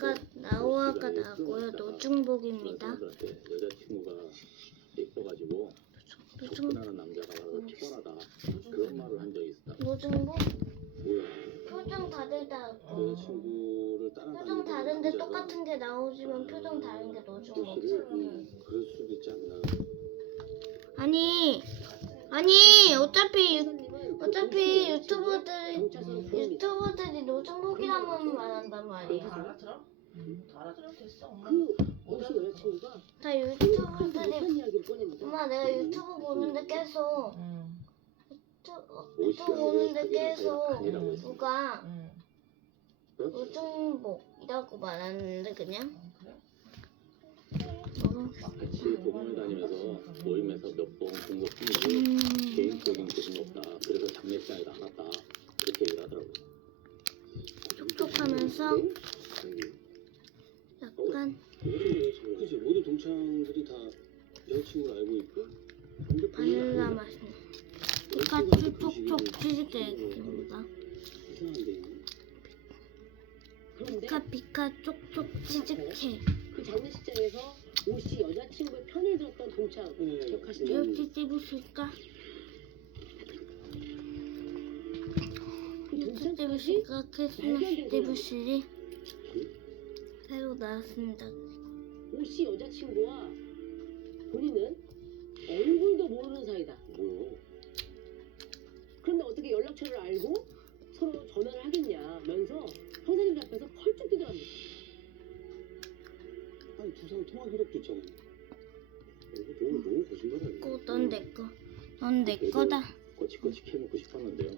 아까 나우아가 나고요. 노중복입니다. 여자친구가 예뻐가지고 노중 접근하는 남자가 바로 피곤하다 그런 말을 한 적이 있었다. 노중복 뭐야? 표정 다들 다르고 여자친구를 따라다니는 표정 다른데 똑같은 게 나오지만 표정 다른 게 노중복. 음, 그럴 수도 있지 않나. 아니 아니 어차피 유, 어차피 부릅니다. 유튜버들이 노중복이라만 말한단 말이에 다 알아들어 됐어. 엄마. 그 옷이 여자친구가 다그 유튜버들이 못한 이야기를 꺼냅니다. 엄마 내가 유튜브 보는데 계속 응. 유튜- 유튜브 보는데 계속 아니라고 했어. 누가 응. 노중복이라고 말하는데 그냥 그래? 어, 같이 도망을 다니면서 모임에서 몇 번 본 것 뿐이고 음, 개인적인 거 없다. 그래서 장례식장에 나갔다. 이렇게 얘기를 하더라고요. 촉촉하면서 약간 그치 모든 동창들이 다 여자친구를 알고 있고 바닐라 맛이 피카츄 촉촉 치즈케이크입니다. 이상한데 그런데 피카 피카 촉촉 치즈케이크 그 장례식장에서 옷이 여자친구의 편을 들었던 동창 기억하시죠? 이렇게 찝으실까? 그 이렇게 찝으실까? 크리스마스 찝으실이 새로 나왔습니다 옷이 여자친구와 본인은 얼굴도 모르는 사이다. 뭐야? 그런데 어떻게 연락처를 알고 서로 전화를 하겠냐면서 형사님 앞에서 펄쩍 뛰더랍니다. 아니 두 사람 통화 기록도 있잖아. 이거 너무 너무 거짓말 아니야? 꼭넌 내꺼 넌 내꺼다 꼬치꼬치 캐먹고 싶었는데요.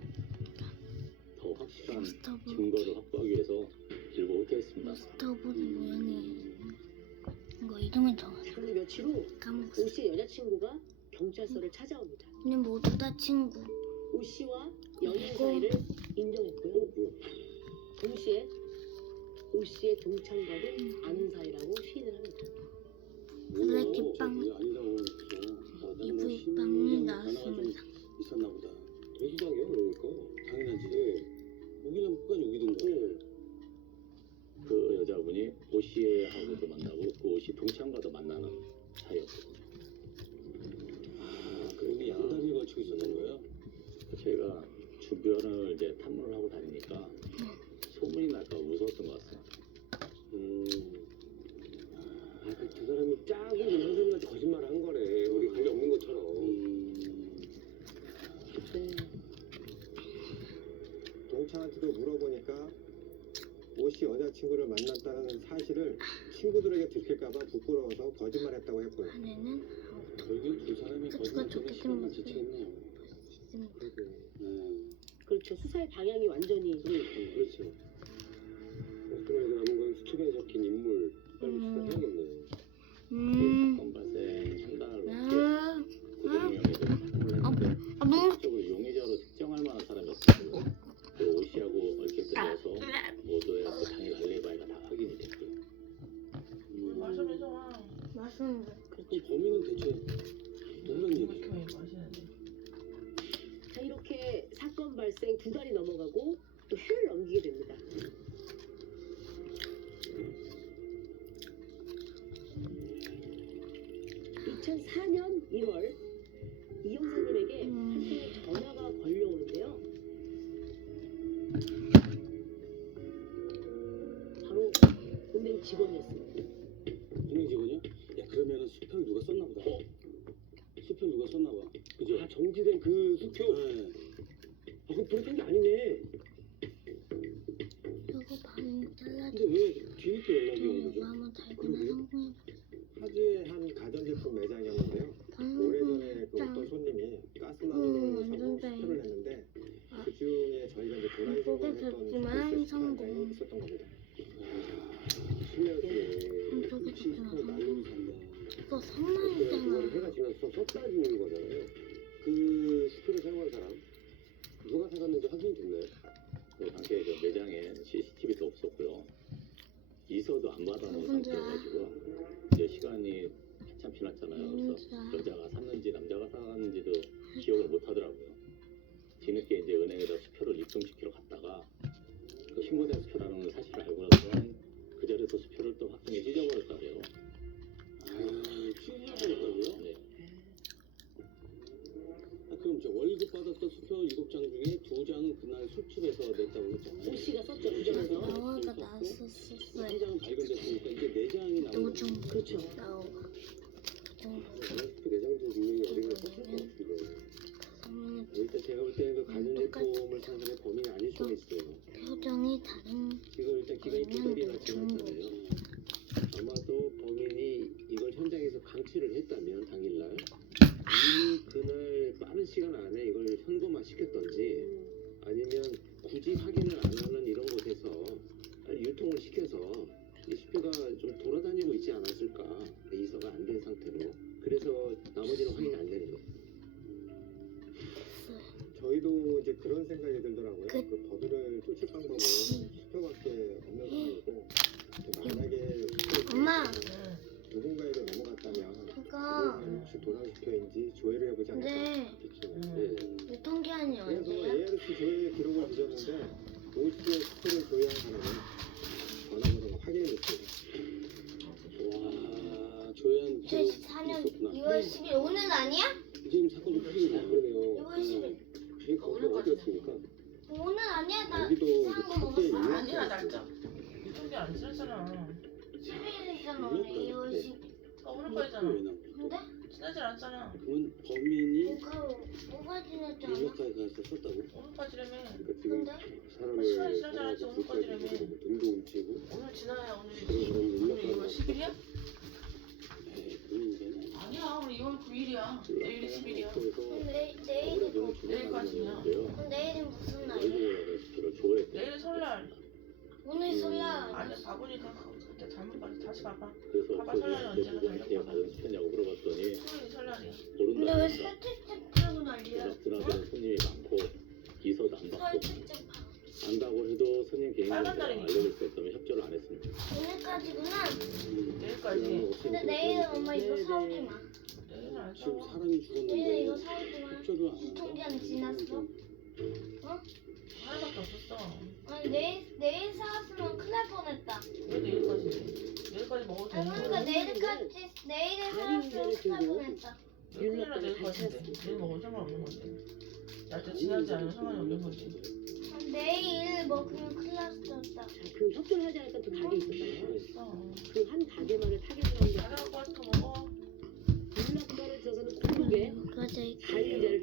친구가 경찰서를 찾아옵니다. 근데 모두 다 친구 오 씨와 연인 사이를 인정했고요. 동시에 오 씨의 동창과도 아는 사이라고 시인을 합니다. 블랙빵 아니라고 이브 빵이 나왔습니다 있었나 보다. 도수당이야 그러니까 당연하지. 우기는 끝까지 우기던가. 그 여자분이 오씨하고도 만나고 그 오씨 동창과도 만나는 사이였거든요. 아, 그리고 양다리 걸 치고 있었던 거예요? 저희가 주변을 이제 탐문을 하고 다니니까 소문이 날까 봐 무서웠던 것 같아요. 음. 아, 그두 사람이 짜고 선생님한테 거짓말을 한 거네. 우리 관리 없는 것처럼. 네. 동창한테도 물어보니까 오씨 여자친구를 만났다는 사실을 친구들에게 들킬까봐 부끄러워서 거짓말했다고 했고요. 안에는 결국 두 사람이 거짓말 때문에 좋게 시간만 생겼어요. 지체했네요. 네. 그렇죠. 수사의 방향이 완전히 그렇죠. 어떤 말도 남은 건 수첩에 적힌 인물 빨리 음. 수사해야겠네. 음. 사건 발 발생 두 달이 넘어가고 또 해를 넘기게 됩니다. 건물 그 당시에 그 매장에 CCTV도 없었고요. 이서도 안 받아놓은 상태여가지고 이제 시간이 한참 지났잖아요. 그래서 여자가 샀는지 남자가 사갔는지도 기억을 못 하더라고요. 뒤늦게 이제 은행에다 수표를 입금시키러 갔다가 그 신고된 수표라는 걸 사실 알고 나서 그 자리에서 수표를 또 확정해 찢어버렸다고요. 아, 찢어버렸다고요? 네. 아, 그럼 저 월급 받았던 그렇죠. 나와. 요정 그 내장도 분명히 어린이가 썼을 것 같은데. 가서는 일단 제가 볼 때는 그 가전제품을 산 사람이 범인이 아닐 수가 있어요. 표정이 다른 지금 일단 기간이 두 달이나 지났잖아요. 아마도 범인이 이걸 현장에서 강취를 했다면 당일날 이미 그날 빠른 시간 안에 이걸 저희도 이제 그런 생각이 들더라고요. 그- 그 버드를 쫓을 방법은 수표밖에 없는 상황이고 만약에 엄마 응. 누군가에게 넘어갔다면 그거 그건 혹시 도난수표인지 조회를 해보지 않을까 근데 싶죠. 음. 네. 유통기한이 그래서 언제야? ARC 조회 기록을 뒤졌는데 50개 수표를 조회한 사람은 어디였습니까? 오늘 아니야? 나 여기도 이상한 거 먹었어? 아니야 날짜. 유통기 안 지났잖아. 10일이잖아 오늘 2월 10일 그러니까 오늘까지잖아. 왜 나? 근데 지나질 않잖아. 그러면 범인이 뭐가 뭐가 지났지 않아? 유력까지 가서 썼다고? 오늘까지라며. 그러니까 지금 근데 사람을 시간이 지나지 않았지, 오늘까지라며. 불사르고 뭐 돈도 훔치고 오늘 지나야 오늘이지. 그런 그런 오늘 인력까지 2월 10일이야? 에이, 그건 이제 아니야 오늘 2월 9일이야. 내일이 10일이야. 그래서 내일 그럼 내일은 무슨 날이야? 내일 설날. 오늘 설날 아니 바보니까 그때 잘못 봤지. 다시 봐봐. 그래서 봐봐, 설날에 그 언제나 누구한테 달려가봐. 받은 수표냐고 물어봤더니 토요일 설날이야. 근데. 왜 설득집 팔고 난리야? 드나드는 손님이 많고 이서도 안 받고 안다고 해도 손님 개인 빨간 날이니까. 알려질 수 협조를 안 했습니다. 오늘까지구나. 내일까지. 근데 내일은 엄마 이거 네, 사오지 네. 마. 내일은 안 지금. 사람이 죽었는데 이거 사오지 마. 협조도 안 유통기한 지났어? 하나밖에 없었어. 아니 내일 내일 사왔으면 큰일 날 뻔했다. 왜 내일까지? 내일까지 먹어도 되는 그러니까 거야. 내일까지 내일에 사왔으면 큰일 날 뻔했다. 내일이나 내일까지인데. 내일 먹어도 상관없는 건데. 날짜 지나지 않으면 상관이 없는 거지. 내일 먹으면 큰일 났었다. 자, 그 협조를 하지 않았던 그 가게 있었잖아요. 그랬어. 그 한 가게만을 타겟으로 한게 나가고 더 먹어. 빌라 떨어져서는 고르게 그러자 가해자를